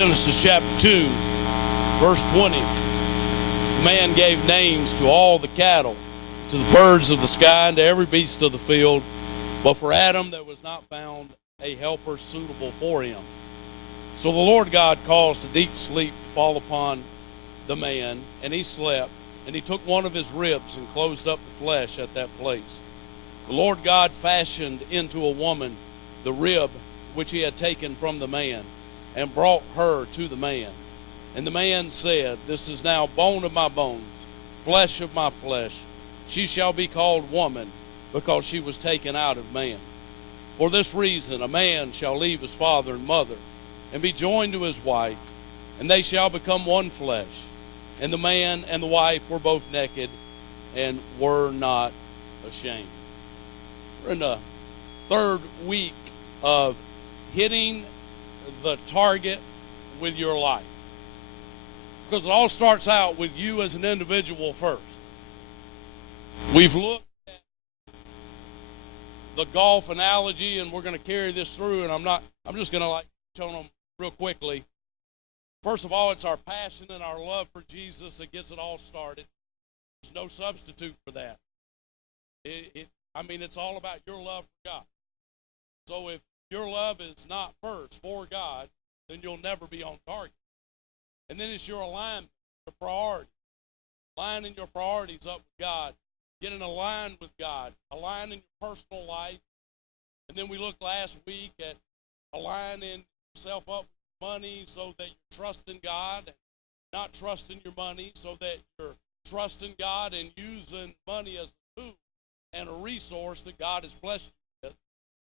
Genesis chapter 2, verse 20. The man gave names to all the cattle, to the birds of the sky, and to every beast of the field. But for Adam there was not found a helper suitable for him. So the Lord God caused a deep sleep to fall upon the man, and he slept. And he took one of his ribs and closed up the flesh at that place. The Lord God fashioned into a woman the rib which he had taken from the man, and brought her to the man. And the man said, This is now bone of my bones, flesh of my flesh. She shall be called woman, because she was taken out of man. For this reason a man shall leave his father and mother, and be joined to his wife, and they shall become one flesh. And the man and the wife were both naked, and were not ashamed. We're in the third week of hitting the target with your life, because it all starts out with you as an individual first. We've looked at the golf analogy, and we're going to carry this through, and I'm just going to tone them real quickly. First of all, it's our passion and our love for Jesus that gets it all started. There's no substitute for that. It's all about your love for God. So if your love is not first for God, then you'll never be on target. And then it's your alignment, your priority. Lining your priorities up with God, getting aligned with God, aligning your personal life. And then we looked last week at aligning yourself up with money so that you're trusting God and not trusting your money, so that you're trusting God and using money as a tool and a resource that God has blessed you with.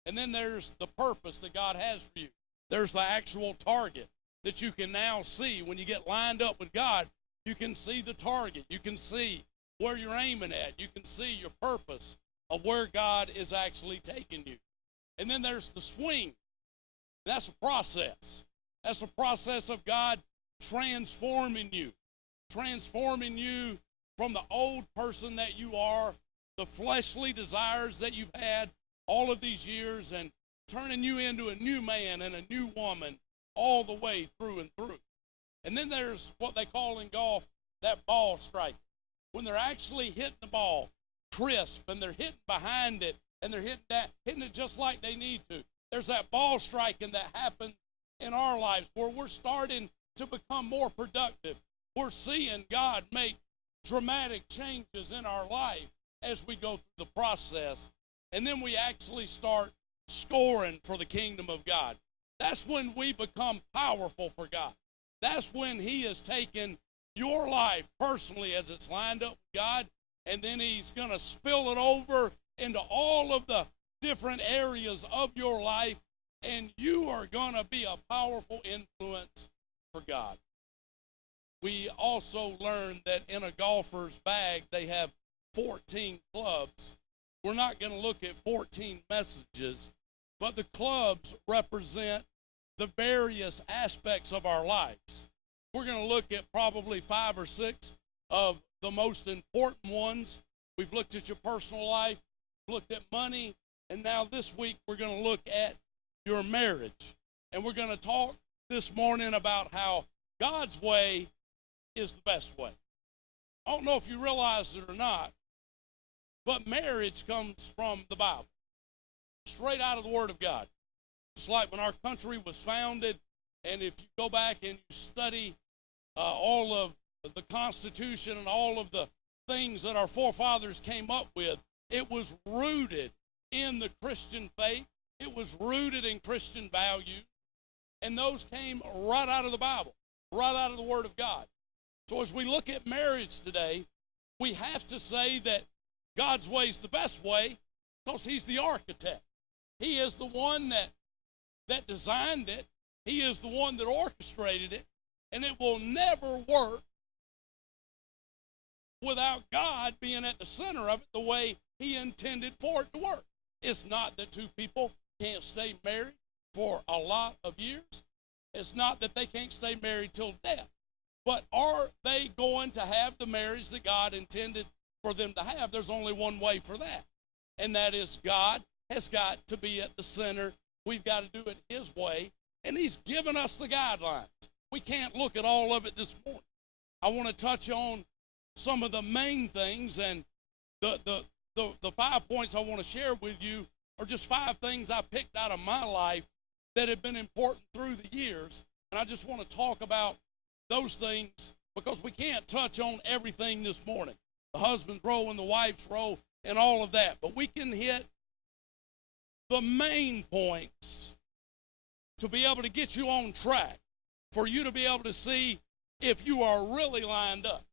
And then there's the purpose that God has for you. There's the actual target that you can now see. When you get lined up with God, you can see the target. You can see where you're aiming at. You can see your purpose of where God is actually taking you. And then there's the swing. That's a process. That's a process of God transforming you from the old person that you are, the fleshly desires that you've had all of these years, and turning you into a new man and a new woman all the way through and through. And then there's what they call in golf that ball strike. When they're actually hitting the ball crisp, and they're hitting behind it, and they're hitting it just like they need to. There's that ball striking that happens in our lives where we're starting to become more productive. We're seeing God make dramatic changes in our life as we go through the process. And then we actually start scoring for the kingdom of God. That's when we become powerful for God. That's when He has taken your life personally as it's lined up with God, and then He's going to spill it over into all of the different areas of your life, and you are going to be a powerful influence for God. We also learned that in a golfer's bag, they have 14 clubs. We're not going to look at 14 messages, but the clubs represent the various aspects of our lives. We're going to look at probably 5 or 6 of the most important ones. We've looked at your personal life, looked at money, and now this week we're going to look at your marriage. And we're going to talk this morning about how God's way is the best way. I don't know if you realize it or not, but marriage comes from the Bible, straight out of the Word of God. Just like when our country was founded, and if you go back and you study all of the Constitution and all of the things that our forefathers came up with, it was rooted in the Christian faith. It was rooted in Christian values, and those came right out of the Bible, right out of the Word of God. So as we look at marriage today, we have to say that God's way is the best way, because He's the architect. He is the one that designed it. He is the one that orchestrated it, and it will never work without God being at the center of it the way He intended for it to work. It's not that two people can't stay married for a lot of years. It's not that they can't stay married till death. But are they going to have the marriage that God intended for them to have? There's only one way for that, and that is God has got to be at the center. We've got to do it His way, and He's given us the guidelines. we can't look at all of it this morning. I want to touch on some of the main things, and the 5 points I want to share with you are just 5 things I picked out of my life that have been important through the years. And I just want to talk about those things because we can't touch on everything this morning. The husband's role and the wife's role and all of that. But we can hit the main points to be able to get you on track, for you to be able to see if you are really lined up.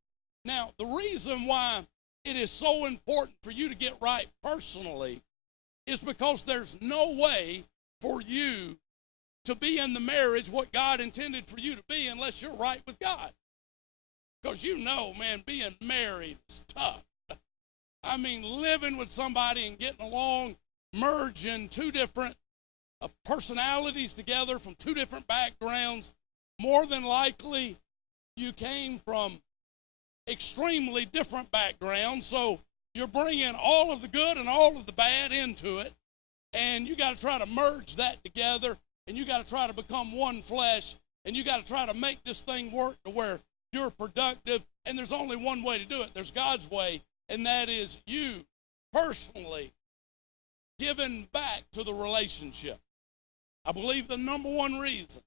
Now, the reason why it is so important for you to get right personally is because there's no way for you to be in the marriage what God intended for you to be unless you're right with God. Because you know, man, being married is tough. I mean, living with somebody and getting along, merging 2 different personalities together from 2 different backgrounds. More than likely, you came from extremely different backgrounds, so you're bringing all of the good and all of the bad into it, and you got to try to merge that together, and you got to try to become one flesh, and you got to try to make this thing work to where you're productive, and there's only one way to do it. There's God's way, and that is you personally giving back to the relationship. I believe the number one reason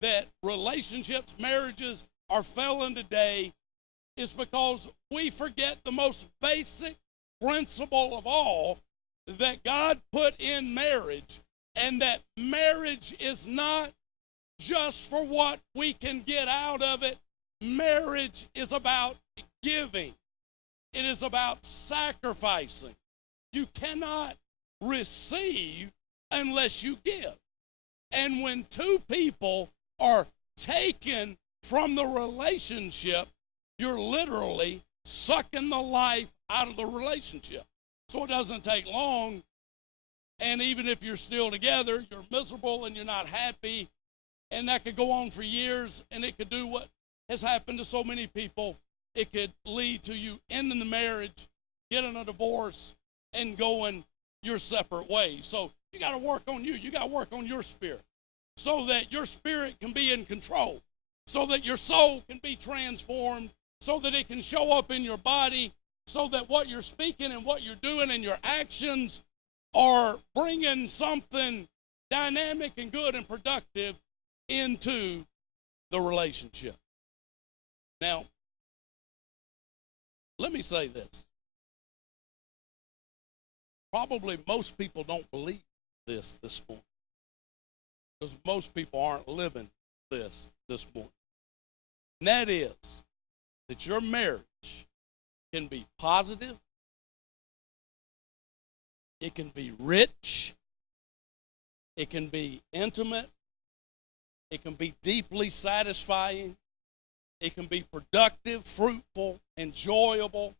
that relationships, marriages are failing today is because we forget the most basic principle of all that God put in marriage, and that marriage is not just for what we can get out of it. Marriage is about giving. It is about sacrificing. You cannot receive unless you give. And when 2 people are taken from the relationship, you're literally sucking the life out of the relationship. So it doesn't take long. And even if you're still together, you're miserable and you're not happy. And that could go on for years, and it could do what has happened to so many people. It could lead to you ending the marriage, getting a divorce, and going your separate ways. So you got to work on you. You got to work on your spirit so that your spirit can be in control, so that your soul can be transformed, so that it can show up in your body, so that what you're speaking and what you're doing and your actions are bringing something dynamic and good and productive into the relationship. Now, let me say this. Probably most people don't believe this morning, because most people aren't living this morning. And that is that your marriage can be positive, it can be rich, it can be intimate, it can be deeply satisfying, it can be productive, fruitful, enjoyable,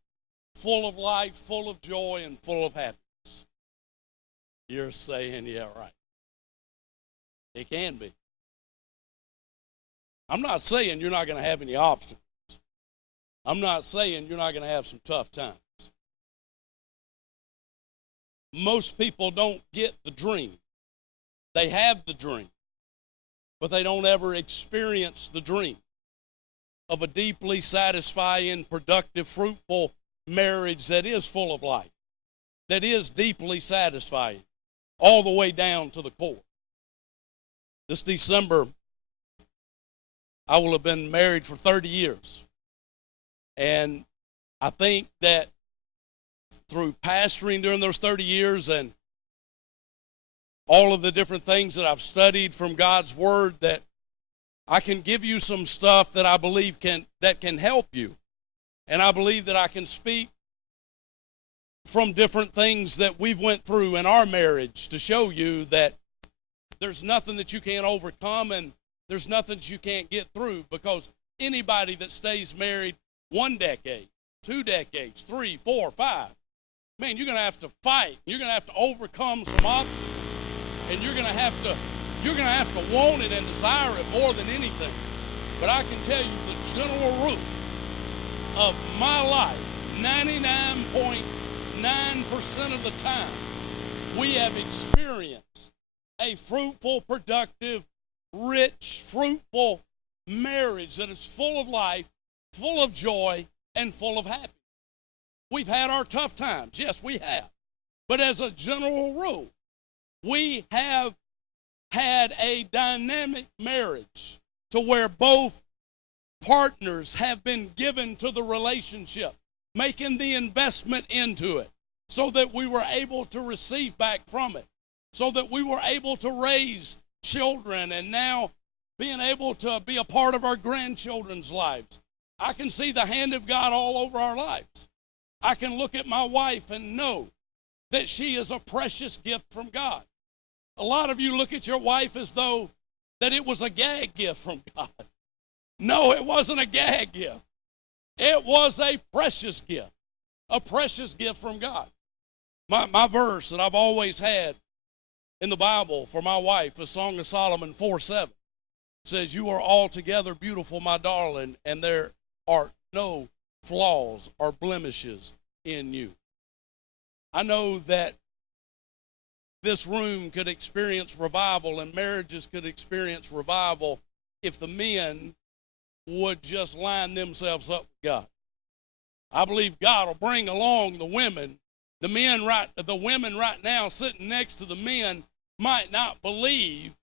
full of life, full of joy, and full of happiness. You're saying, yeah, right. It can be. I'm not saying you're not going to have any obstacles. I'm not saying you're not going to have some tough times. Most people don't get the dream. They have the dream, but they don't ever experience the dream of a deeply satisfying, productive, fruitful marriage that is full of life, that is deeply satisfying, all the way down to the core. This December, I will have been married for 30 years. And I think that through pastoring during those 30 years and all of the different things that I've studied from God's Word, that I can give you some stuff that I believe can help you. And I believe that I can speak from different things that we've went through in our marriage to show you that there's nothing that you can't overcome and there's nothing that you can't get through, because anybody that stays married 1 decade, 2 decades, 3, 4, 5, man, you're going to have to fight. You're going to have to overcome some obstacles, and you're going to have to want it and desire it more than anything. But I can tell you the general rule of my life, 99.9% of the time, we have experienced a fruitful, productive, rich, fruitful marriage that is full of life, full of joy, and full of happiness. We've had our tough times. Yes, we have. But as a general rule, we have had a dynamic marriage to where both partners have been given to the relationship, making the investment into it so that we were able to receive back from it, so that we were able to raise children and now being able to be a part of our grandchildren's lives. I can see the hand of God all over our lives. I can look at my wife and know that she is a precious gift from God. A lot of you look at your wife as though that it was a gag gift from God. No, it wasn't a gag gift. It was a precious gift from God. My verse that I've always had in the Bible for my wife is Song of Solomon 4:7. Says, "You are altogether beautiful, my darling, and there are no flaws or blemishes in you." I know that this room could experience revival and marriages could experience revival if the men would just line themselves up with God. I believe God will bring along the women. The women right now sitting next to the men might not believe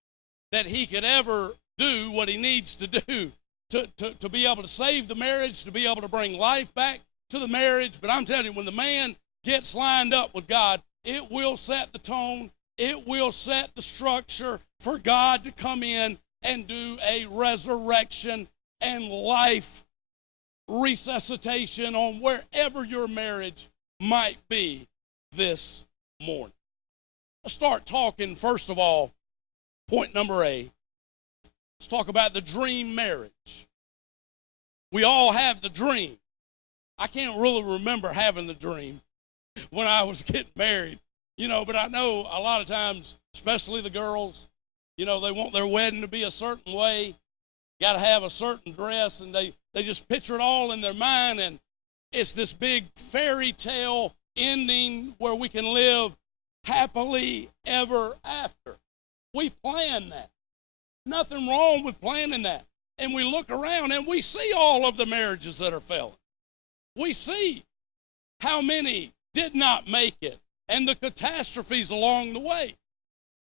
that he could ever do what he needs to do to be able to save the marriage, to be able to bring life back to the marriage. But I'm telling you, when the man gets lined up with God, it will set the tone. It will set the structure for God to come in and do a resurrection and life resuscitation on wherever your marriage might be this morning. Let's start talking, first of all, point number A. Let's talk about the dream marriage. We all have the dream. I can't really remember having the dream when I was getting married, but I know a lot of times, especially the girls, they want their wedding to be a certain way, got to have a certain dress, and they just picture it all in their mind, and it's this big fairy tale ending where we can live happily ever after. We plan that. Nothing wrong with planning that. And we look around and we see all of the marriages that are failing. We see how many did not make it and the catastrophes along the way.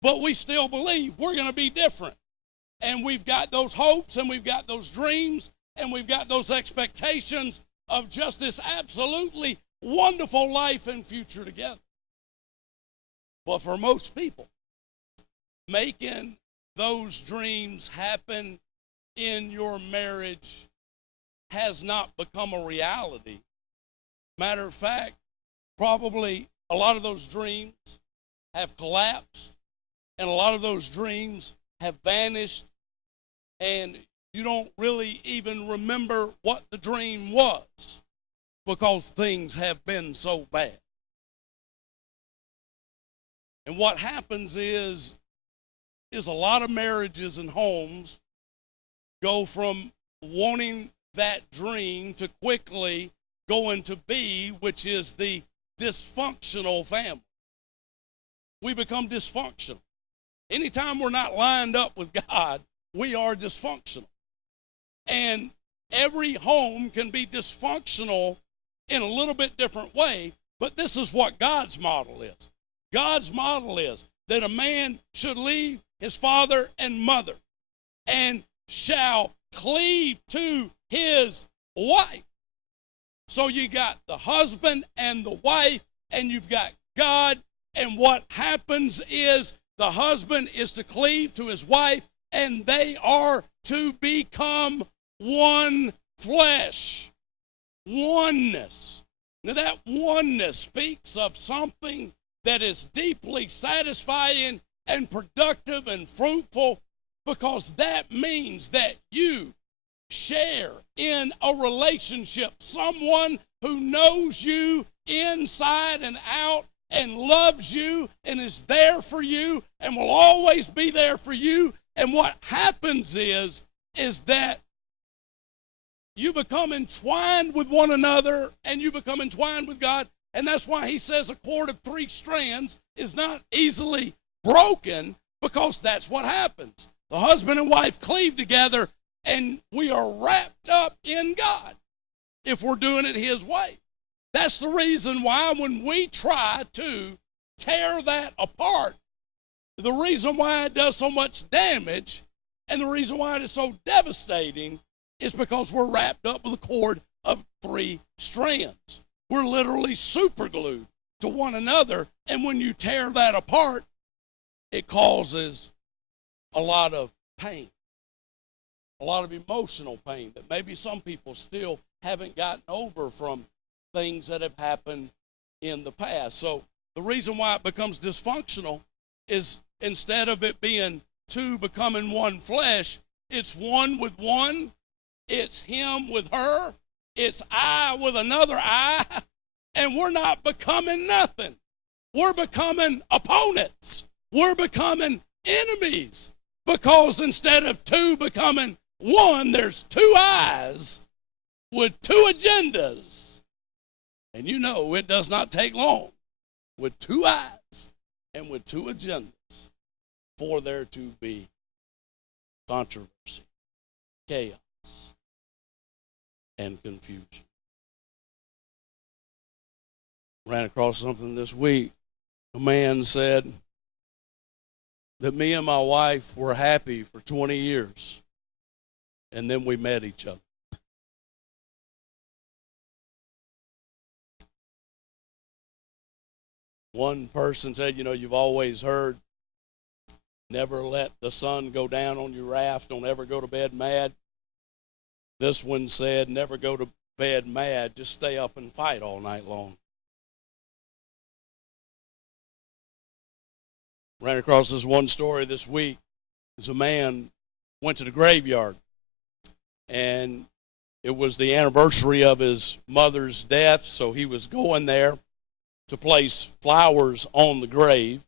But we still believe we're going to be different. And we've got those hopes and we've got those dreams and we've got those expectations of just this absolutely wonderful life and future together. But for most people, making those dreams happen in your marriage has not become a reality. Matter of fact, probably a lot of those dreams have collapsed and a lot of those dreams have vanished, and you don't really even remember what the dream was because things have been so bad. And what happens is a lot of marriages and homes go from wanting that dream to quickly going to B, which is the dysfunctional family. We become dysfunctional. Anytime we're not lined up with God, we are dysfunctional. And every home can be dysfunctional in a little bit different way, but this is what God's model is. God's model is that a man should leave his father and mother and shall cleave to his wife. So you got the husband and the wife, and you've got God, and what happens is the husband is to cleave to his wife, and they are to become one flesh. Oneness. Now that oneness speaks of something that is deeply satisfying and productive and fruitful, because that means that you share in a relationship, someone who knows you inside and out and loves you and is there for you and will always be there for you. And what happens is that you become entwined with one another and you become entwined with God. And that's why he says a cord of 3 strands is not easily broken, because that's what happens. The husband and wife cleave together, and we are wrapped up in God if we're doing it His way. That's the reason why when we try to tear that apart, the reason why it does so much damage and the reason why it is so devastating is because we're wrapped up with a cord of 3 strands. We're literally superglued to one another, and when you tear that apart, it causes a lot of pain, a lot of emotional pain that maybe some people still haven't gotten over from things that have happened in the past. So the reason why it becomes dysfunctional is instead of it being 2 becoming one flesh, it's one with one, it's him with her, it's I with another I, and we're not becoming nothing. We're becoming opponents. We're becoming enemies because instead of 2 becoming one, there's 2 eyes with 2 agendas. And you know it does not take long with 2 eyes and with 2 agendas for there to be controversy, chaos, and confusion. Ran across something this week. A man said that me and my wife were happy for 20 years, and then we met each other. One person said, you've always heard, never let the sun go down on your wrath, don't ever go to bed mad. This one said, never go to bed mad, just stay up and fight all night long. Ran across this one story this week. As a man went to the graveyard, and it was the anniversary of his mother's death, so he was going there to place flowers on the grave.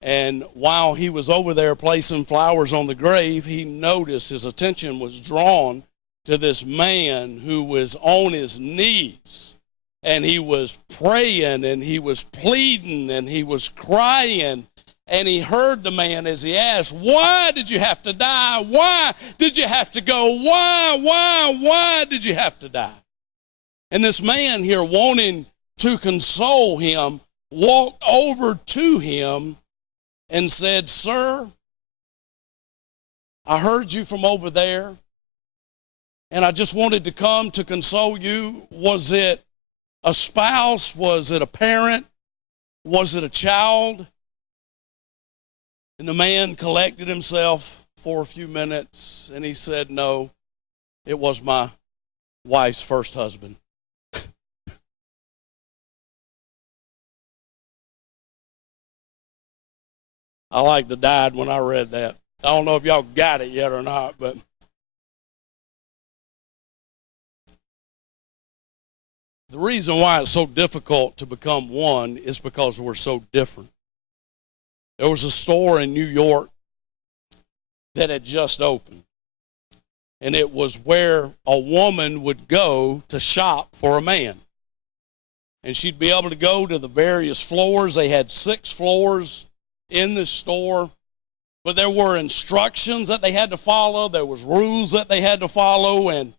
And while he was over there placing flowers on the grave, he noticed his attention was drawn to this man who was on his knees, and he was praying, and he was pleading, and he was crying. And he heard the man as he asked, why did you have to die? Why did you have to go? Why did you have to die? And this man here, wanting to console him, walked over to him and said, sir, I heard you from over there, and I just wanted to come to console you. Was it a spouse? Was it a parent? Was it a child? And the man collected himself for a few minutes, and he said, no, it was my wife's first husband. I like to died when I read that. I don't know if y'all got it yet or not, but the reason why it's so difficult to become one is because we're so different. There was a store in New York that had just opened, and it was where a woman would go to shop for a man. And she'd be able to go to the various floors. They had 6 floors in the store, but there were instructions that they had to follow. There was rules that they had to follow, and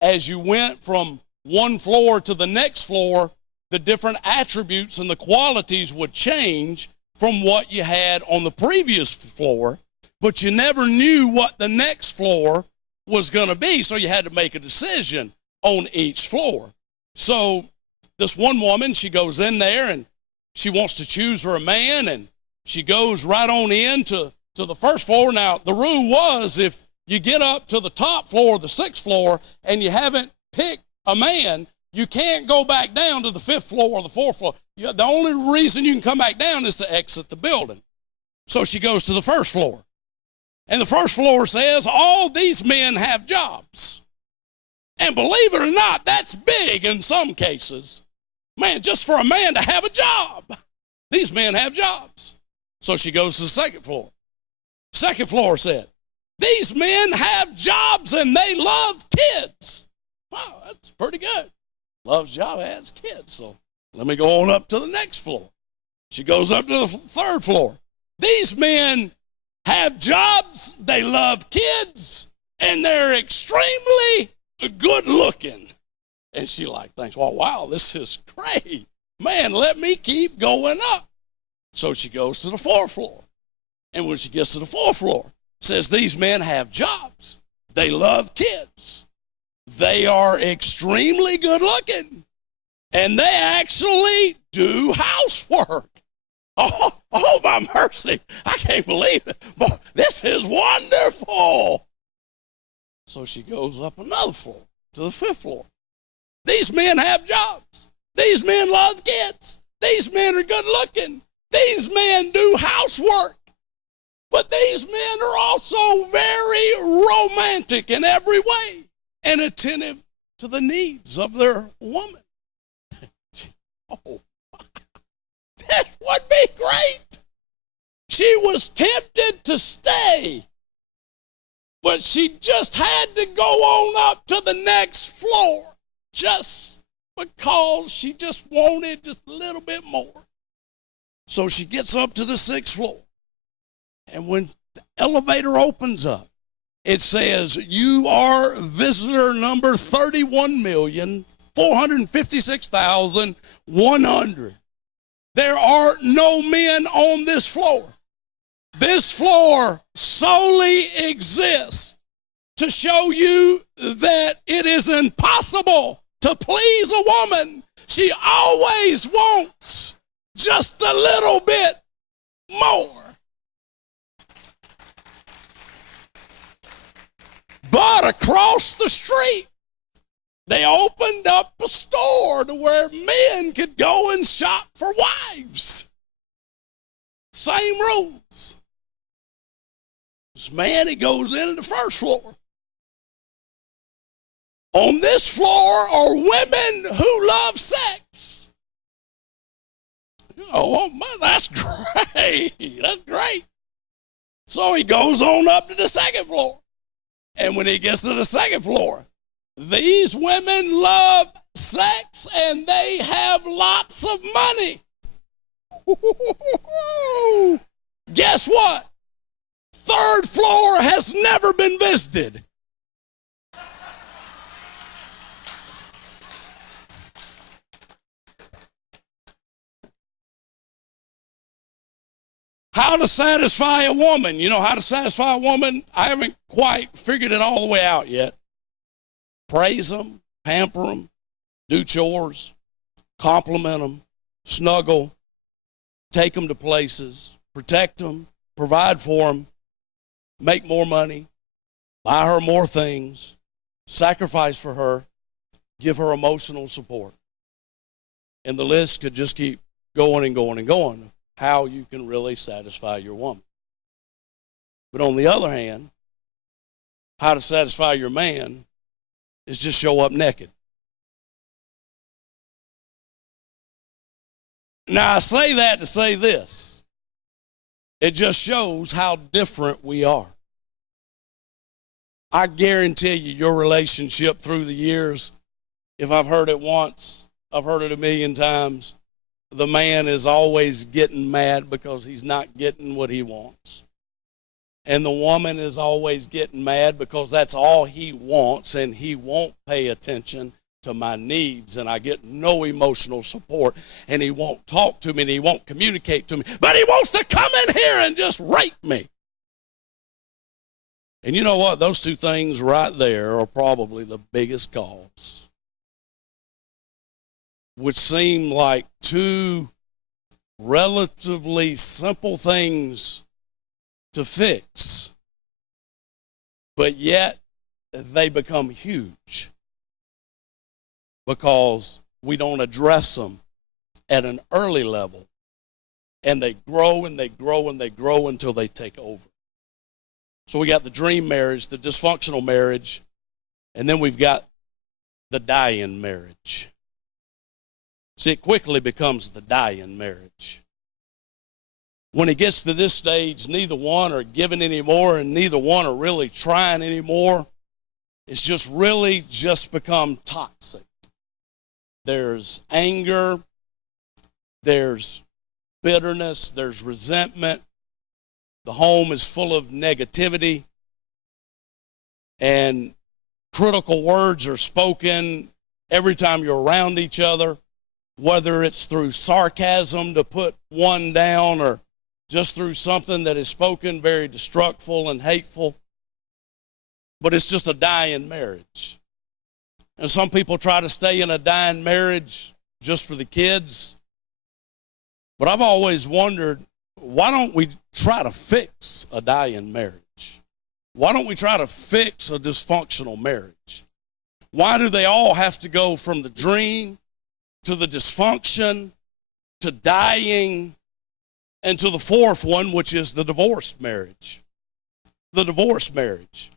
as you went from one floor to the next floor, the different attributes and the qualities would change from what you had on the previous floor, but you never knew what the next floor was going to be, so you had to make a decision on each floor. So this one woman, she goes in there and she wants to choose her a man, and she goes right on in to the first floor. Now, the rule was if you get up to the top floor, the 6th floor, and you haven't picked a man, you can't go back down to the 5th floor or the 4th floor. The only reason you can come back down is to exit the building. So she goes to the 1st floor. And the 1st floor says, all these men have jobs. And believe it or not, that's big in some cases. Man, just for a man to have a job. These men have jobs. So she goes to the 2nd floor. 2nd floor said, these men have jobs and they love kids. Wow, that's pretty good. Loves job, has kids. So let me go on up to the next floor. She goes up to the 3rd floor. These men have jobs, they love kids, and they're extremely good looking. And she like thinks, well, wow, this is great. Man, let me keep going up. So she goes to the fourth floor. And when she gets to the fourth floor, says these men have jobs. They love kids. They are extremely good looking. And they actually do housework. Oh, my mercy. I can't believe it. But this is wonderful. So she goes up another floor to the fifth floor. These men have jobs. These men love kids. These men are good looking. These men do housework. But these men are also very romantic in every way and attentive to the needs of their woman. Oh, this would be great. She was tempted to stay, but she just had to go on up to the next floor just because she just wanted just a little bit more. So she gets up to the sixth floor. And when the elevator opens up, it says, you are visitor number 31,456,100. There are no men on this floor. This floor solely exists to show you that it is impossible to please a woman. She always wants just a little bit more. But across the street, they opened up a store to where men could go and shop for wives. Same rules. This man, he goes into the first floor. On this floor are women who love sex. Oh, that's great. That's great. So he goes on up to the second floor. And when he gets to the second floor, these women love sex and they have lots of money. Guess what? Third floor has never been visited. How to satisfy a woman. You know how to satisfy a woman? I haven't quite figured it all the way out yet. Praise them, pamper them, do chores, compliment them, snuggle, take them to places, protect them, provide for them, make more money, buy her more things, sacrifice for her, give her emotional support. And the list could just keep going and going and going. How you can really satisfy your woman. But on the other hand, how to satisfy your man is just show up naked. Now, I say that to say this. It just shows how different we are. I guarantee you, your relationship through the years, if I've heard it once, I've heard it a million times. The man is always getting mad because he's not getting what he wants. And the woman is always getting mad because that's all he wants, and he won't pay attention to my needs, and I get no emotional support, and he won't talk to me, and he won't communicate to me, but he wants to come in here and just rape me. And you know what? Those two things right there are probably the biggest cause, which seem like two relatively simple things to fix, but yet they become huge because we don't address them at an early level, and they grow and they grow and they grow until they take over. So we got the dream marriage, the dysfunctional marriage, and then we've got the die-in marriage. See, it quickly becomes the die-in marriage. When it gets to this stage, neither one are giving anymore and neither one are really trying anymore. It's just really just become toxic. There's anger, there's bitterness, there's resentment. The home is full of negativity. and critical words are spoken every time you're around each other, whether it's through sarcasm to put one down or just through something that is spoken very destructive and hateful. But it's just a dying marriage. And some people try to stay in a dying marriage just for the kids. But I've always wondered, why don't we try to fix a dying marriage? Why don't we try to fix a dysfunctional marriage? Why do they all have to go from the dream to the dysfunction to dying and to the fourth one, which is the divorced marriage? The divorced marriage.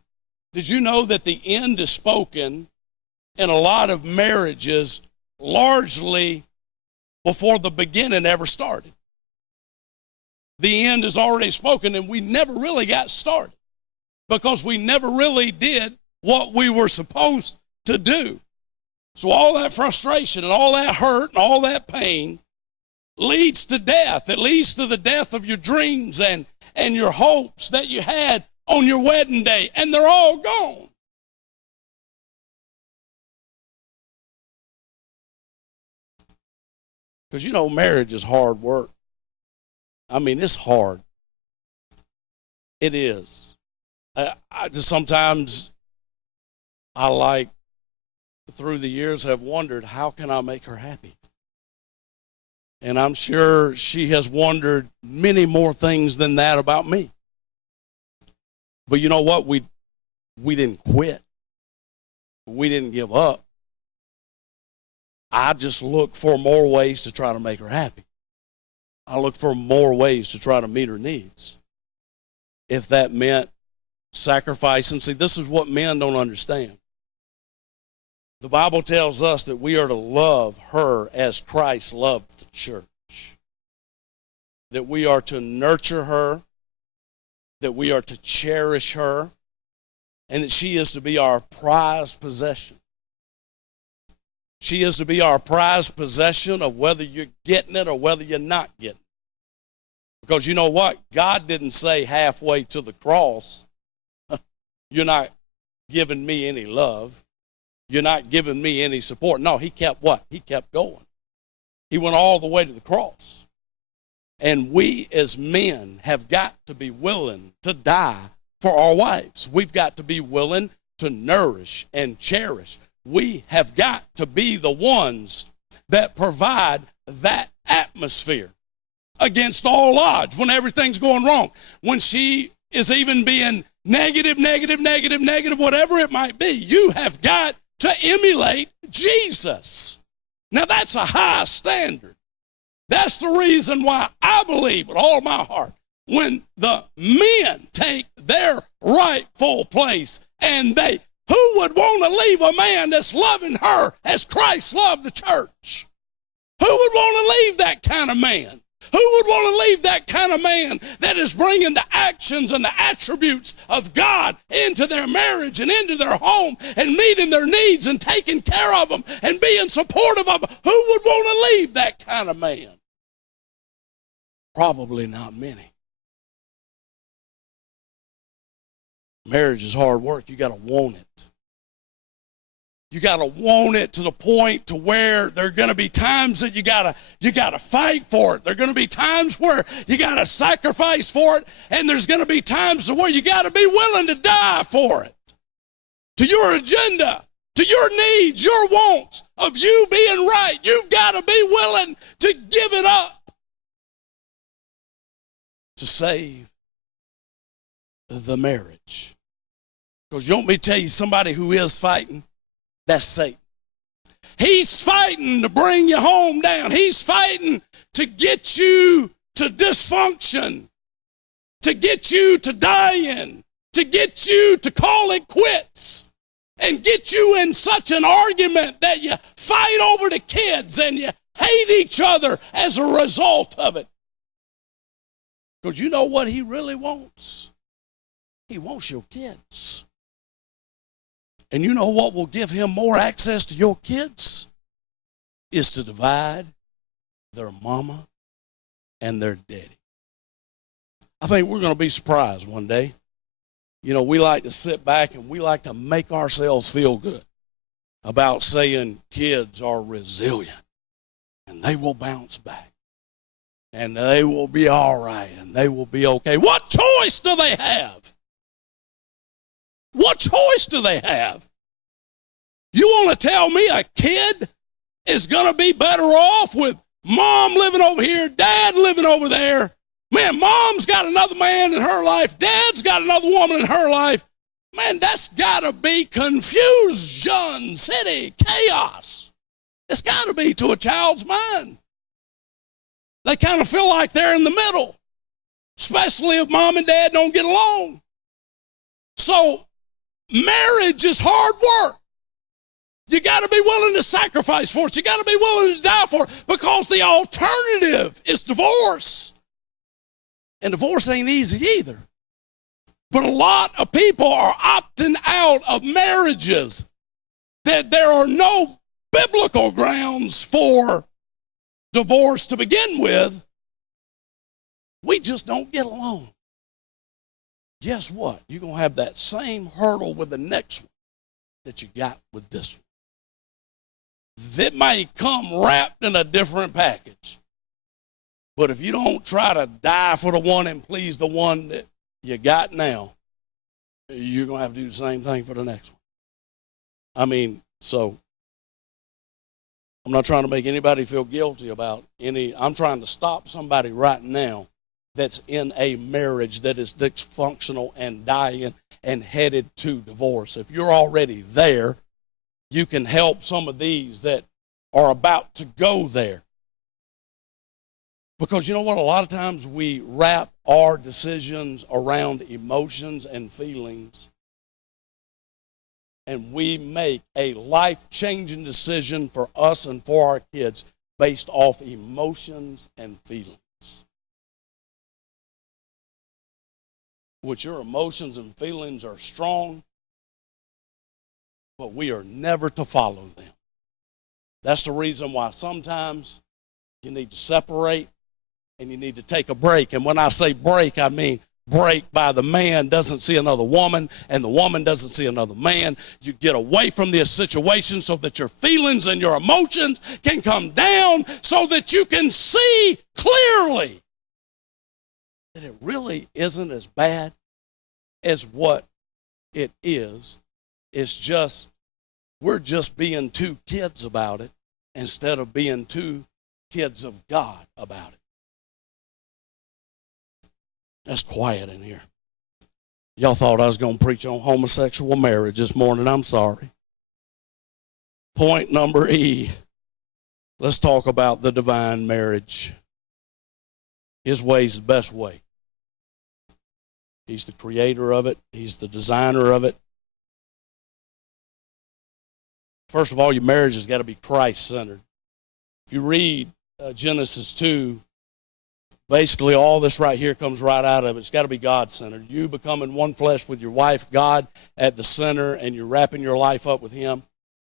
Did you know that the end is spoken in a lot of marriages largely before the beginning ever started? The end is already spoken, and we never really got started because we never really did what we were supposed to do. So all that frustration and all that hurt and all that pain leads to death. It leads to the death of your dreams and your hopes that you had on your wedding day, and they're all gone. Because, you know, marriage is hard work. I mean, it's hard. It is. I just sometimes, through the years, have wondered, how can I make her happy? And I'm sure she has wondered many more things than that about me. But you know what? We didn't quit. We didn't give up. I just look for more ways to try to make her happy. I look for more ways to try to meet her needs. If that meant sacrifice. And see, this is what men don't understand. The Bible tells us that we are to love her as Christ loved the church. That we are to nurture her. That we are to cherish her. And that she is to be our prized possession. She is to be our prized possession of whether you're getting it or whether you're not getting it. Because you know what? God didn't say halfway to the cross, you're not giving me any love. You're not giving me any support. No, he kept what? He kept going. He went all the way to the cross. And we as men have got to be willing to die for our wives. We've got to be willing to nourish and cherish. We have got to be the ones that provide that atmosphere against all odds when everything's going wrong. When she is even being negative, whatever it might be, you have got to emulate Jesus. Now that's a high standard. That's the reason why I believe with all my heart when the men take their rightful place and who would want to leave a man that's loving her as Christ loved the church? Who would want to leave that kind of man? Who would want to leave that kind of man that is bringing the actions and the attributes of God into their marriage and into their home and meeting their needs and taking care of them and being supportive of them? Who would want to leave that kind of man? Probably not many. Marriage is hard work. You got to want it. You got to want it to the point to where there are going to be times that you got to fight for it. There are going to be times where you got to sacrifice for it, and there's going to be times where you got to be willing to die for it. To your agenda, to your needs, your wants of you being right, you've got to be willing to give it up to save the marriage. Because you want me to tell you somebody who is fighting? That's Satan. He's fighting to bring you home down. He's fighting to get you to dysfunction, to get you to dying, to get you to call it quits, and get you in such an argument that you fight over the kids and you hate each other as a result of it. Because you know what he really wants? He wants your kids. And you know what will give him more access to your kids? Is to divide their mama and their daddy. I think we're going to be surprised one day. we like to sit back and we like to make ourselves feel good about saying kids are resilient and they will bounce back and they will be all right and they will be okay. What choice do they have? What choice do they have? You want to tell me a kid is going to be better off with mom living over here, dad living over there? Man, mom's got another man in her life, dad's got another woman in her life. Man, that's got to be confusion, city, chaos. It's got to be to a child's mind. They kind of feel like they're in the middle, especially if mom and dad don't get along. So marriage is hard work. You got to be willing to sacrifice for it. You got to be willing to die for it, because the alternative is divorce. And divorce ain't easy either. But a lot of people are opting out of marriages that there are no biblical grounds for divorce to begin with. We just don't get along. Guess what? You're going to have that same hurdle with the next one that you got with this one. That may come wrapped in a different package. But if you don't try to die for the one and please the one that you got now, you're going to have to do the same thing for the next one. So I'm not trying to make anybody feel guilty about I'm trying to stop somebody right now that's in a marriage that is dysfunctional and dying and headed to divorce. If you're already there, you can help some of these that are about to go there. Because you know what? A lot of times we wrap our decisions around emotions and feelings, and we make a life-changing decision for us and for our kids based off emotions and feelings. Which your emotions and feelings are strong, but we are never to follow them. That's the reason why sometimes you need to separate and you need to take a break. And when I say break, I mean break by the man doesn't see another woman and the woman doesn't see another man. You get away from this situation so that your feelings and your emotions can come down so that you can see clearly that it really isn't as bad as what it is. It's just, we're just being two kids about it instead of being two kids of God about it. That's quiet in here. Y'all thought I was going to preach on homosexual marriage this morning. I'm sorry. Point number E. Let's talk about the divine marriage. His way is the best way. He's the creator of it. He's the designer of it. First of all, your marriage has got to be Christ-centered. If you read Genesis 2, basically all this right here comes right out of it. It's got to be God-centered. You becoming one flesh with your wife, God at the center, and you're wrapping your life up with Him.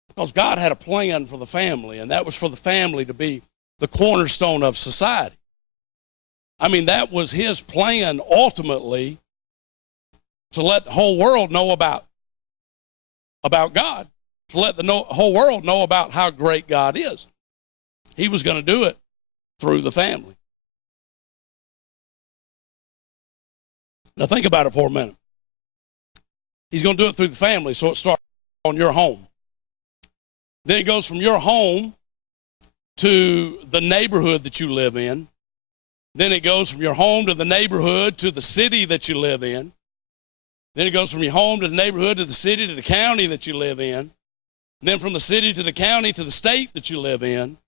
Because God had a plan for the family, and that was for the family to be the cornerstone of society. That was His plan ultimately, to let the whole world know about God, to let the whole world know about how great God is. He was going to do it through the family. Now think about it for a minute. He's going to do it through the family, so it starts on your home. Then it goes from your home to the neighborhood that you live in. Then it goes from your home to the neighborhood to the city that you live in. Then it goes from your home to the neighborhood to the city to the county that you live in. And then from the city to the county to the state that you live in.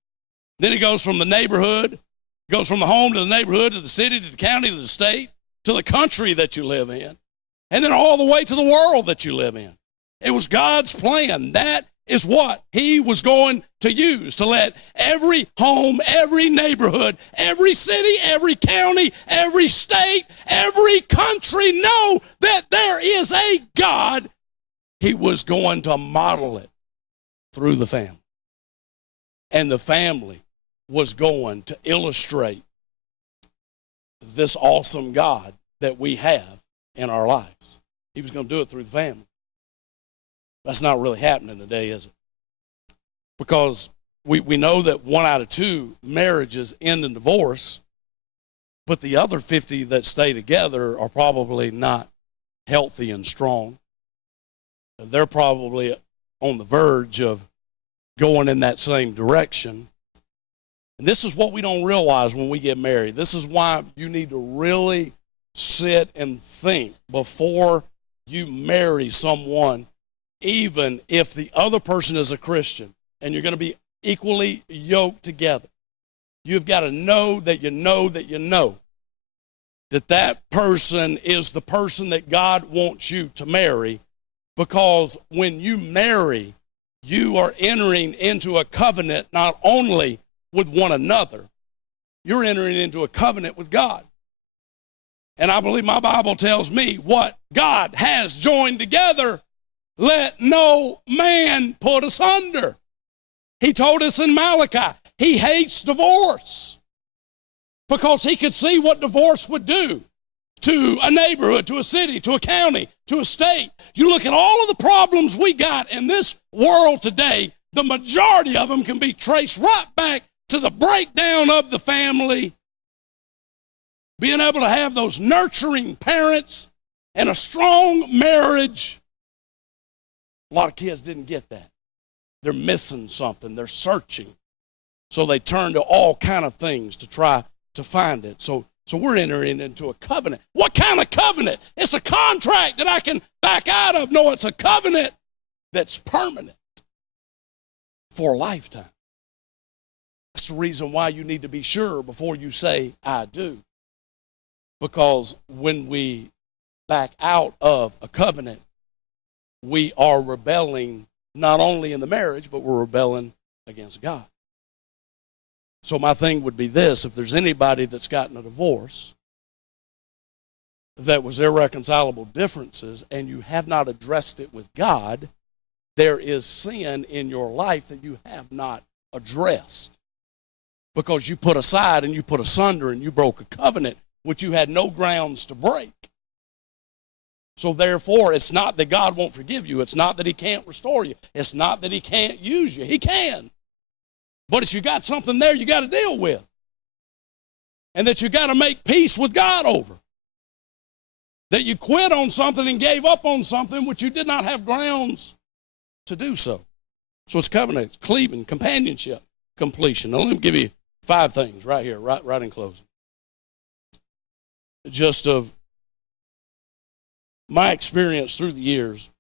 Then it goes from the neighborhood, goes from the home to the neighborhood to the city to the county to the state to the country that you live in. And then all the way to the world that you live in. It was God's plan. That is what He was going to use, to let every home, every neighborhood, every city, every county, every state, every country know that there is a God. He was going to model it through the family. And the family was going to illustrate this awesome God that we have in our lives. He was going to do it through the family. That's not really happening today, is it? Because we know that 1 out of 2 marriages end in divorce, but the other 50 that stay together are probably not healthy and strong. They're probably on the verge of going in that same direction. And this is what we don't realize when we get married. This is why you need to really sit and think before you marry someone, even if the other person is a Christian and you're going to be equally yoked together. You've got to know that you know that you know that that person is the person that God wants you to marry, because when you marry, you are entering into a covenant not only with one another, you're entering into a covenant with God. And I believe my Bible tells me what God has joined together, let no man put asunder. He told us in Malachi, he hates divorce because he could see what divorce would do to a neighborhood, to a city, to a county, to a state. You look at all of the problems we got in this world today, the majority of them can be traced right back to the breakdown of the family, being able to have those nurturing parents and a strong marriage. A lot of kids didn't get that. They're missing something. They're searching. So they turn to all kind of things to try to find it. So we're entering into a covenant. What kind of covenant? It's a contract that I can back out of. No, it's a covenant that's permanent for a lifetime. That's the reason why you need to be sure before you say, I do. Because when we back out of a covenant, we are rebelling not only in the marriage, but we're rebelling against God. So my thing would be this: if there's anybody that's gotten a divorce that was irreconcilable differences and you have not addressed it with God, there is sin in your life that you have not addressed, because you put aside and you put asunder and you broke a covenant which you had no grounds to break. So therefore, it's not that God won't forgive you. It's not that he can't restore you. It's not that he can't use you. He can. But if you got something there you got to deal with, and that you got to make peace with God over, that you quit on something and gave up on something which you did not have grounds to do so. So it's covenant, cleaving, companionship, completion. Now let me give you 5 things right here, right in closing. Just of my experience through the years.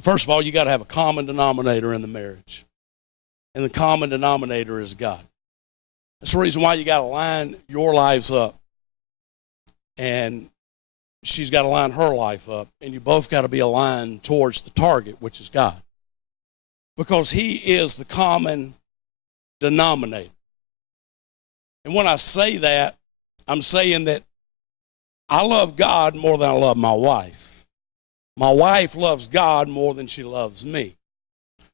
First of all, you got to have a common denominator in the marriage. And the common denominator is God. That's the reason why you got to line your lives up. And she's got to line her life up. And you both got to be aligned towards the target, which is God. Because he is the common denominator. And when I say that, I'm saying that I love God more than I love my wife. My wife loves God more than she loves me.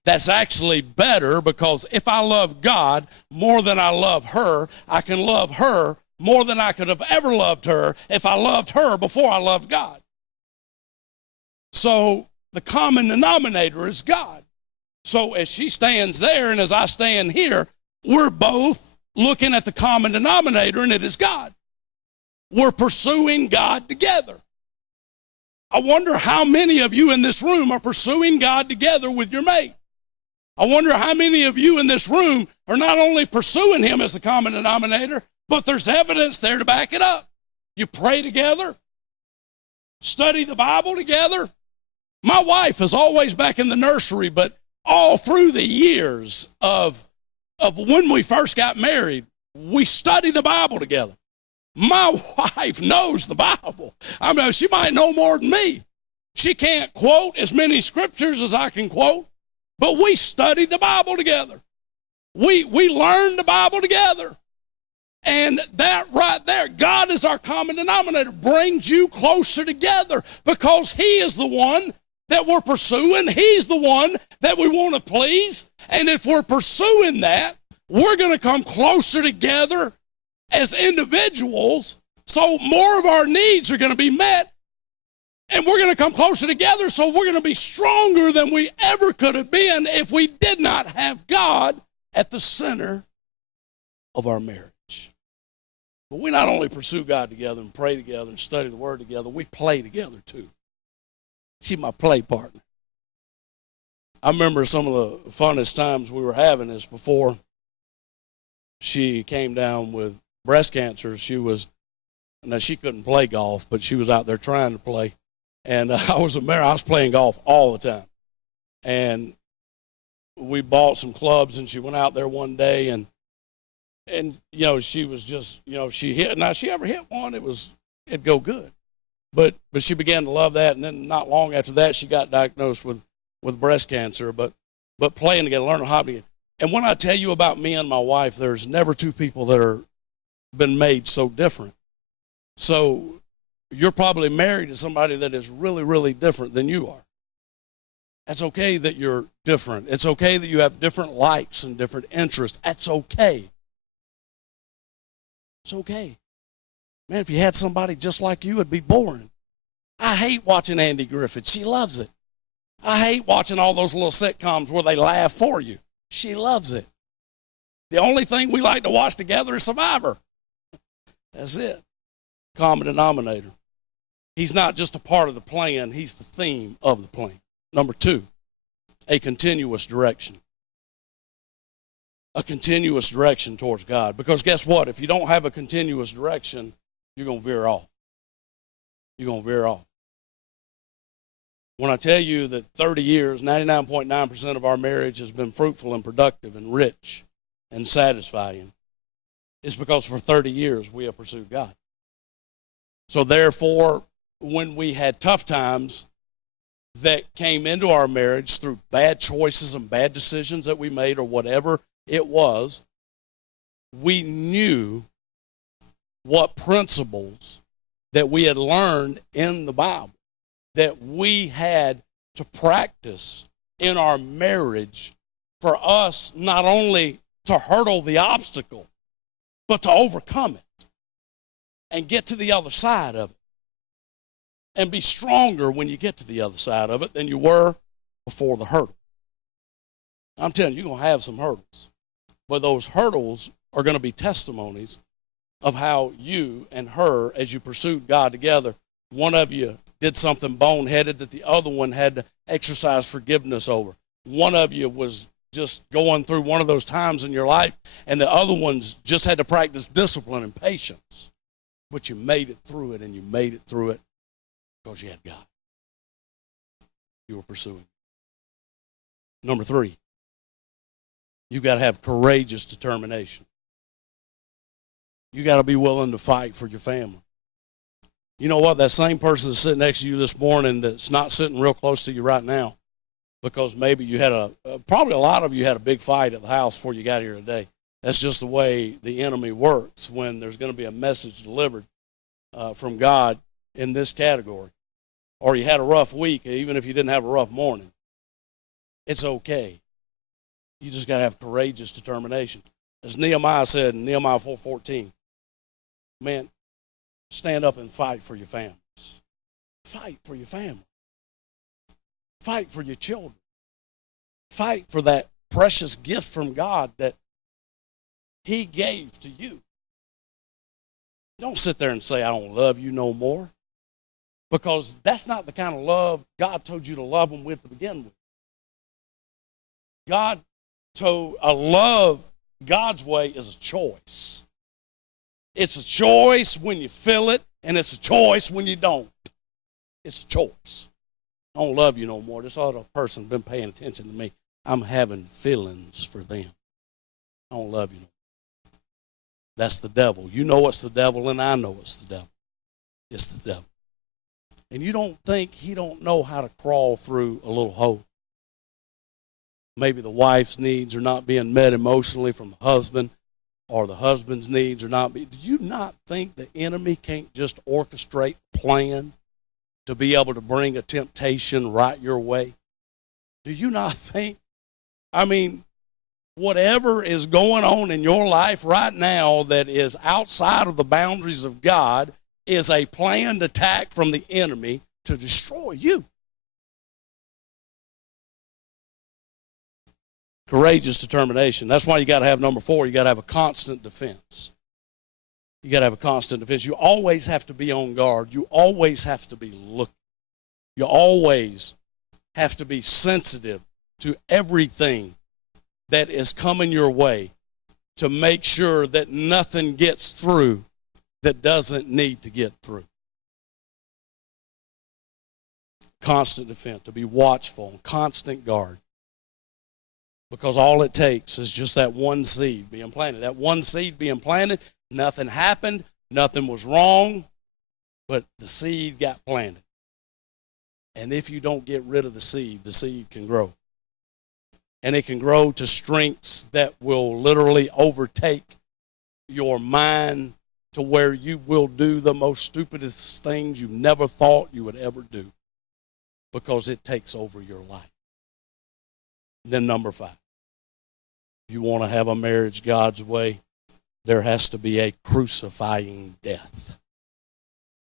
That's actually better, because if I love God more than I love her, I can love her more than I could have ever loved her if I loved her before I loved God. So the common denominator is God. So as she stands there and as I stand here, we're both looking at the common denominator, and it is God. We're pursuing God together. I wonder how many of you in this room are pursuing God together with your mate. I wonder how many of you in this room are not only pursuing him as the common denominator, but there's evidence there to back it up. You pray together, study the Bible together. My wife is always back in the nursery, but all through the years of when we first got married, we studied the Bible together. My wife knows the Bible. I mean, she might know more than me. She can't quote as many scriptures as I can quote, but we studied the Bible together. We learned the Bible together. And that right there, God is our common denominator, brings you closer together, because he is the one that we're pursuing. He's the one that we want to please. And if we're pursuing that, we're going to come closer together as individuals, so more of our needs are going to be met. And we're going to come closer together, so we're going to be stronger than we ever could have been if we did not have God at the center of our marriage. But we not only pursue God together and pray together and study the Word together, we play together too. She's my play partner. I remember some of the funnest times we were having is before she came down with breast cancer. She couldn't play golf, but she was out there trying to play. And I was playing golf all the time. And we bought some clubs, and she went out there one day, and she was just, she hit. Now, she ever hit one, it'd go good. But she began to love that, and then not long after that, she got diagnosed with breast cancer. But playing together, learning how to. And when I tell you about me and my wife, there's never two people that are been made so different. So you're probably married to somebody that is really, really different than you are. It's okay that you're different. It's okay that you have different likes and different interests. That's okay. It's okay. Man, if you had somebody just like you, it'd be boring. I hate watching Andy Griffith. She loves it. I hate watching all those little sitcoms where they laugh for you. She loves it. The only thing we like to watch together is Survivor. That's it. Common denominator. He's not just a part of the plan, he's the theme of the plan. Number 2, a continuous direction. A continuous direction towards God. Because guess what? If you don't have a continuous direction, you're going to veer off. You're going to veer off. When I tell you that 30 years, 99.9% of our marriage has been fruitful and productive and rich and satisfying, it's because for 30 years we have pursued God. So therefore, when we had tough times that came into our marriage through bad choices and bad decisions that we made or whatever it was, we knew what principles that we had learned in the Bible that we had to practice in our marriage for us not only to hurdle the obstacle, but to overcome it and get to the other side of it and be stronger when you get to the other side of it than you were before the hurdle. I'm telling you, you're going to have some hurdles, but those hurdles are going to be testimonies of how you and her, as you pursued God together, one of you did something boneheaded that the other one had to exercise forgiveness over. One of you was just going through one of those times in your life, and the other ones just had to practice discipline and patience. But you made it through it, and you made it through it because you had God. You were pursuing. Number 3, you've got to have courageous determination. You got to be willing to fight for your family. You know what? That same person that's sitting next to you this morning that's not sitting real close to you right now, because maybe you had probably a lot of you had a big fight at the house before you got here today. That's just the way the enemy works when there's going to be a message delivered from God in this category. Or you had a rough week, even if you didn't have a rough morning. It's okay. You just got to have courageous determination. As Nehemiah said in Nehemiah 4:14, man, stand up and fight for your families. Fight for your family. Fight for your children. Fight for that precious gift from God that He gave to you. Don't sit there and say, I don't love you no more. Because that's not the kind of love God told you to love them with to begin with. God told a love God's way is a choice. It's a choice when you feel it, and it's a choice when you don't. It's a choice. I don't love you no more. This other person been paying attention to me. I'm having feelings for them. I don't love you no more. That's the devil. You know it's the devil, and I know it's the devil. It's the devil. And you don't think he don't know how to crawl through a little hole. Maybe the wife's needs are not being met emotionally from the husband, or the husband's needs are not being. Do you not think the enemy can't just orchestrate a plan to be able to bring a temptation right your way? Do you not think? I mean, whatever is going on in your life right now that is outside of the boundaries of God is a planned attack from the enemy to destroy you. Courageous determination. That's why you got to have number 4. You got to have a constant defense. You got to have a constant defense. You always have to be on guard. You always have to be looking. You always have to be sensitive to everything that is coming your way to make sure that nothing gets through that doesn't need to get through. Constant defense, to be watchful, constant guard. Because all it takes is just that one seed being planted. That one seed being planted, nothing happened, nothing was wrong, but the seed got planted. And if you don't get rid of the seed can grow. And it can grow to strengths that will literally overtake your mind to where you will do the most stupidest things you never thought you would ever do, because it takes over your life. Then number 5, if you want to have a marriage God's way, there has to be a crucifying death.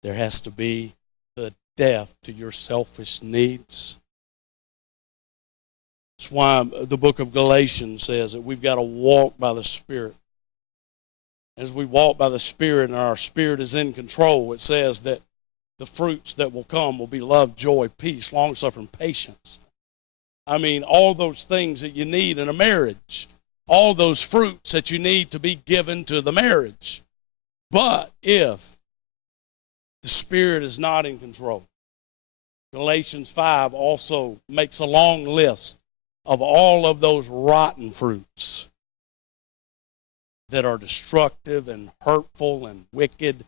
There has to be the death to your selfish needs. That's why the book of Galatians says that we've got to walk by the Spirit. As we walk by the Spirit and our spirit is in control, it says that the fruits that will come will be love, joy, peace, long-suffering, patience. I mean, all those things that you need in a marriage, all those fruits that you need to be given to the marriage. But if the Spirit is not in control, Galatians 5 also makes a long list of all of those rotten fruits that are destructive and hurtful and wicked.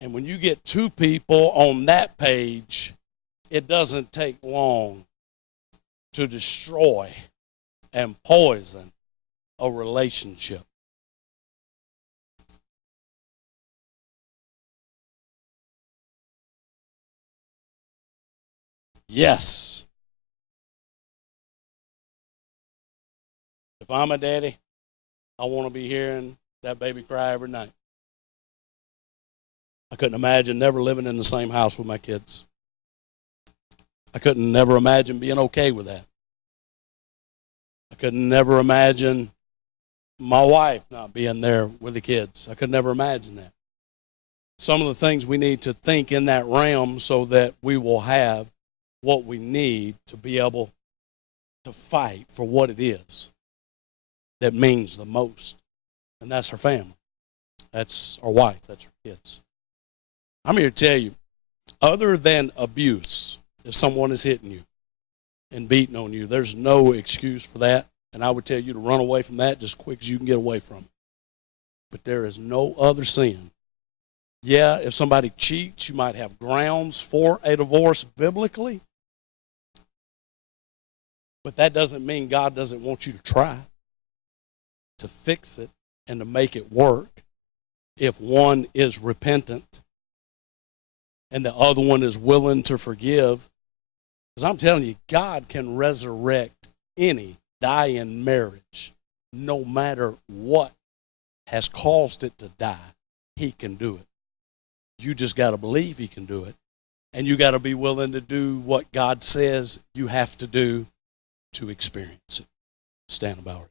And when you get 2 people on that page, it doesn't take long to destroy and poison a relationship. Yes. If I'm a daddy, I want to be hearing that baby cry every night. I couldn't imagine never living in the same house with my kids. I couldn't never imagine being okay with that. I could never imagine my wife not being there with the kids. I could never imagine that. Some of the things we need to think in that realm so that we will have what we need to be able to fight for what it is that means the most. And that's our family. That's our wife. That's our kids. I'm here to tell you, other than abuse, if someone is hitting you and beating on you, there's no excuse for that. And I would tell you to run away from that just as quick as you can get away from it. But there is no other sin. Yeah, if somebody cheats, you might have grounds for a divorce biblically. But that doesn't mean God doesn't want you to try to fix it and to make it work if one is repentant and the other one is willing to forgive. Because I'm telling you, God can resurrect any dying marriage, no matter what has caused it to die. He can do it. You just got to believe he can do it. And you got to be willing to do what God says you have to do to experience it. Stand about it.